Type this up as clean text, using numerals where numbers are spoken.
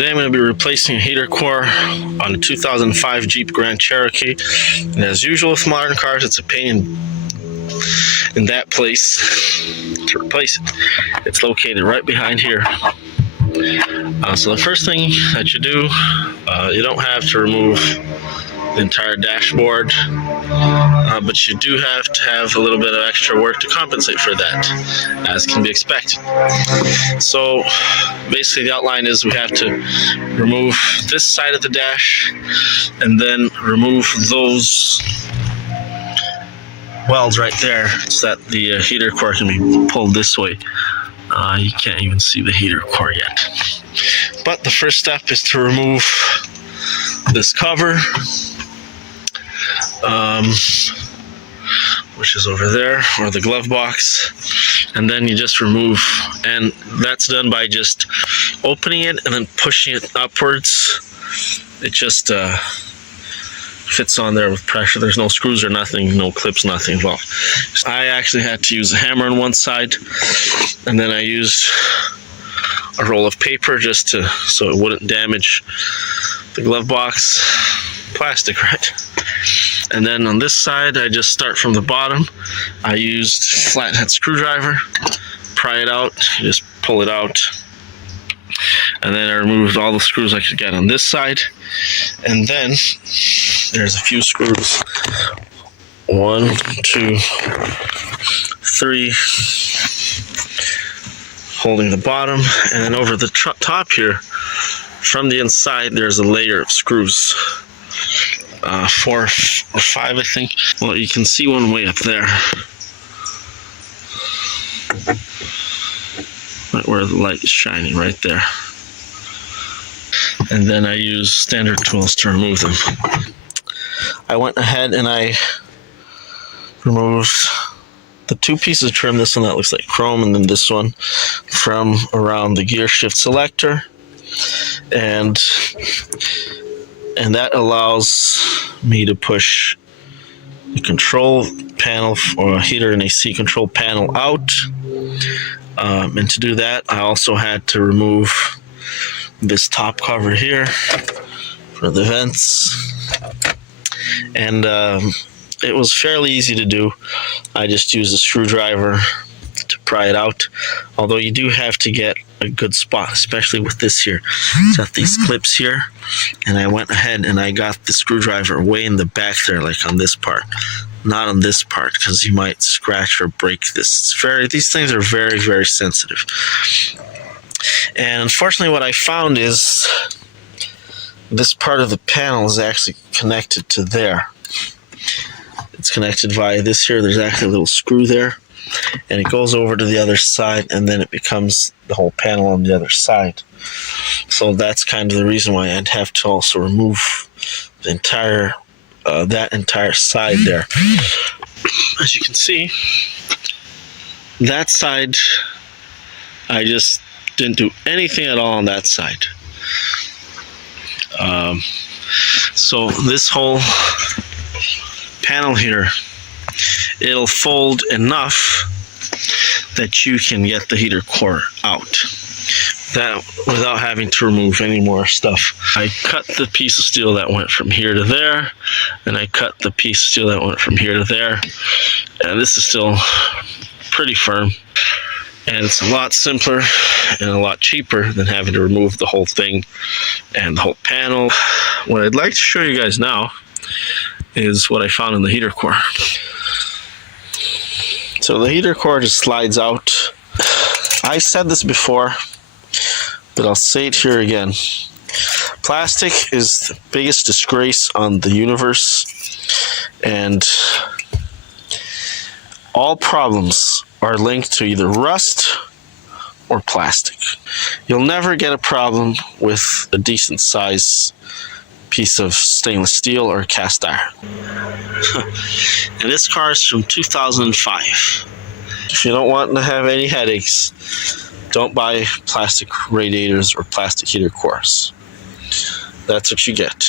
Today I'm going to be replacing a heater core on a 2005 Jeep Grand Cherokee. And as usual with modern cars, it's a pain in that place to replace it. It's located right behind here. So the first thing that you do, you don't have to remove the entire dashboard, but you do have to have a little bit of extra work to compensate for that, as can be expected. So basically the outline is we have to remove this side of the dash and then remove those welds right there so that the heater core can be pulled this way. You can't even see the heater core yet. But the first step is to remove this cover, which is over there, or the glove box, and then you just remove, and that's done by just opening it and then pushing it upwards. It just fits on there with pressure. There's no screws or nothing, no clips, nothing involved. I actually had to use a hammer on one side, and then I used a roll of paper just so it wouldn't damage the glove box. Plastic, right? And then on this side, I just start from the bottom. I used flathead screwdriver, pry it out, just pull it out. And then I removed all the screws I could get on this side. And then there's a few screws. 1, 2, 3, holding the bottom. And then over the top here, from the inside, there's a layer of screws. 4 or 5, I think. Well, you can see one way up there, right where the light is shining, right there. And then I use standard tools to remove them. I went ahead and I removed the 2 pieces of trim, this one that looks like chrome, and then this one from around the gear shift selector. And that allows me to push the control panel or a heater and AC control panel out. And to do that, I also had to remove this top cover here for the vents. And it was fairly easy to do. I just used a screwdriver to pry it out, although you do have to get a good spot, especially with this here. It's got these clips here, and I went ahead and I got the screwdriver way in the back there, like on this part, not on this part, because you might scratch or break this. These things are very, very sensitive. And unfortunately what I found is this part of the panel is actually connected to there. It's connected via this here. There's actually a little screw there, and it goes over to the other side, and then it becomes the whole panel on the other side. So that's kind of the reason why I'd have to also remove the entire that entire side there. As you can see, that side, I just didn't do anything at all on that side. So this whole panel here, it'll fold enough that you can get the heater core out, that without having to remove any more stuff. I cut the piece of steel that went from here to there, and I cut the piece of steel that went from here to there, and this is still pretty firm, and it's a lot simpler and a lot cheaper than having to remove the whole thing and the whole panel. What I'd like to show you guys now is what I found in the heater core. So the heater core just slides out. I said this before, but I'll say it here again. Plastic is the biggest disgrace on the universe, and all problems are linked to either rust or plastic. You'll never get a problem with a decent size piece of stainless steel or cast iron. And this car is from 2005. If you don't want to have any headaches, don't buy plastic radiators or plastic heater cores. That's what you get.